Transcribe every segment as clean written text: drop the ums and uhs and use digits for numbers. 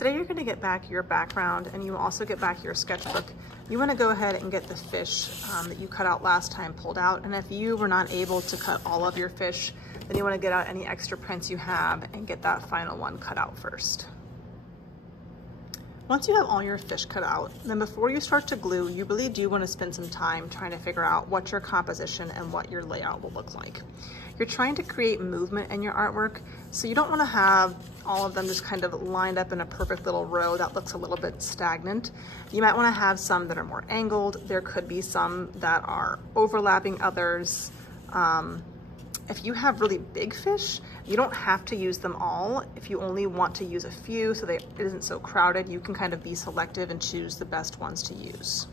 Today you're gonna get back your background and you also get back your sketchbook. You wanna go ahead and get the fish that you cut out last time pulled out. And if you were not able to cut all of your fish, then you wanna get out any extra prints you have and get that final one cut out first. Once you have all your fish cut out, then before you start to glue, you really do want to spend some time trying to figure out what your composition and what your layout will look like. You're trying to create movement in your artwork, so you don't want to have all of them just kind of lined up in a perfect little row that looks a little bit stagnant. You might want to have some that are more angled. There could be some that are overlapping others. If you have really big fish, you don't have to use them all. If you only want to use a few so that it isn't so crowded, you can kind of be selective and choose the best ones to use.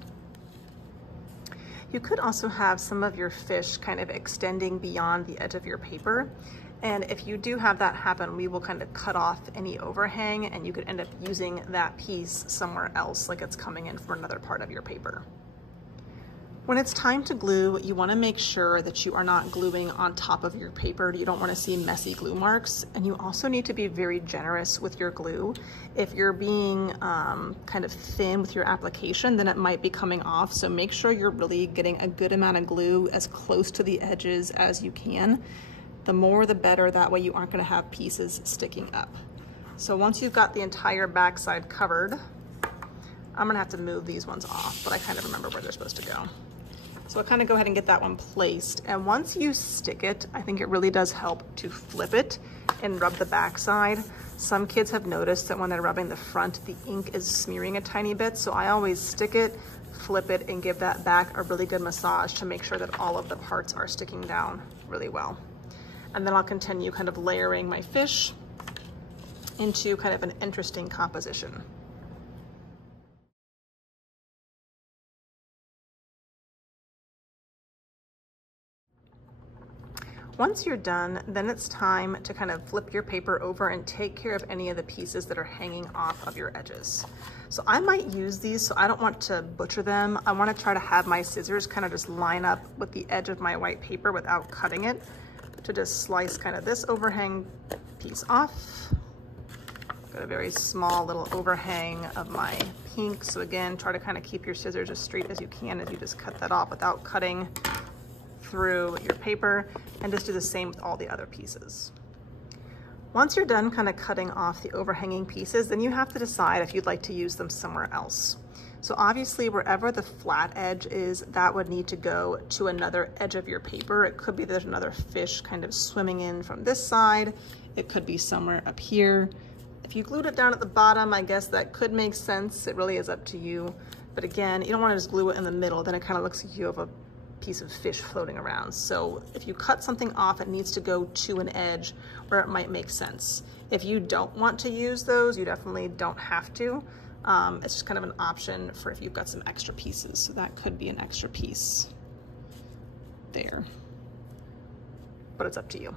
You could also have some of your fish kind of extending beyond the edge of your paper. And if you do have that happen, we will kind of cut off any overhang and you could end up using that piece somewhere else, like it's coming in from another part of your paper. When it's time to glue, you want to make sure that you are not gluing on top of your paper. You don't want to see messy glue marks. And you also need to be very generous with your glue. If you're being kind of thin with your application, then it might be coming off. So make sure you're really getting a good amount of glue as close to the edges as you can. The more the better, that way you aren't going to have pieces sticking up. So once you've got the entire backside covered, I'm going to have to move these ones off, but I kind of remember where they're supposed to go. So I'll kind of go ahead and get that one placed. And once you stick it, I think it really does help to flip it and rub the back side. Some kids have noticed that when they're rubbing the front, the ink is smearing a tiny bit. So I always stick it, flip it, and give that back a really good massage to make sure that all of the parts are sticking down really well. And then I'll continue kind of layering my fish into kind of an interesting composition. Once you're done, then it's time to kind of flip your paper over and take care of any of the pieces that are hanging off of your edges. So I might use these, so I don't want to butcher them. I want to try to have my scissors kind of just line up with the edge of my white paper without cutting it, to just slice kind of this overhang piece off. Got a very small little overhang of my pink. So again, try to kind of keep your scissors as straight as you can as you just cut that off without cutting through your paper, and just do the same with all the other pieces. Once you're done kind of cutting off the overhanging pieces, then you have to decide if you'd like to use them somewhere else. So obviously wherever the flat edge is, that would need to go to another edge of your paper. It could be there's another fish kind of swimming in from this side. It could be somewhere up here. If you glued it down at the bottom, I guess that could make sense. It really is up to you. But again, you don't want to just glue it in the middle, then it kind of looks like you have a piece of fish floating around. So if you cut something off, it needs to go to an edge where it might make sense. If you don't want to use those, you definitely don't have to. It's just kind of an option for if you've got some extra pieces. So that could be an extra piece there, but it's up to you.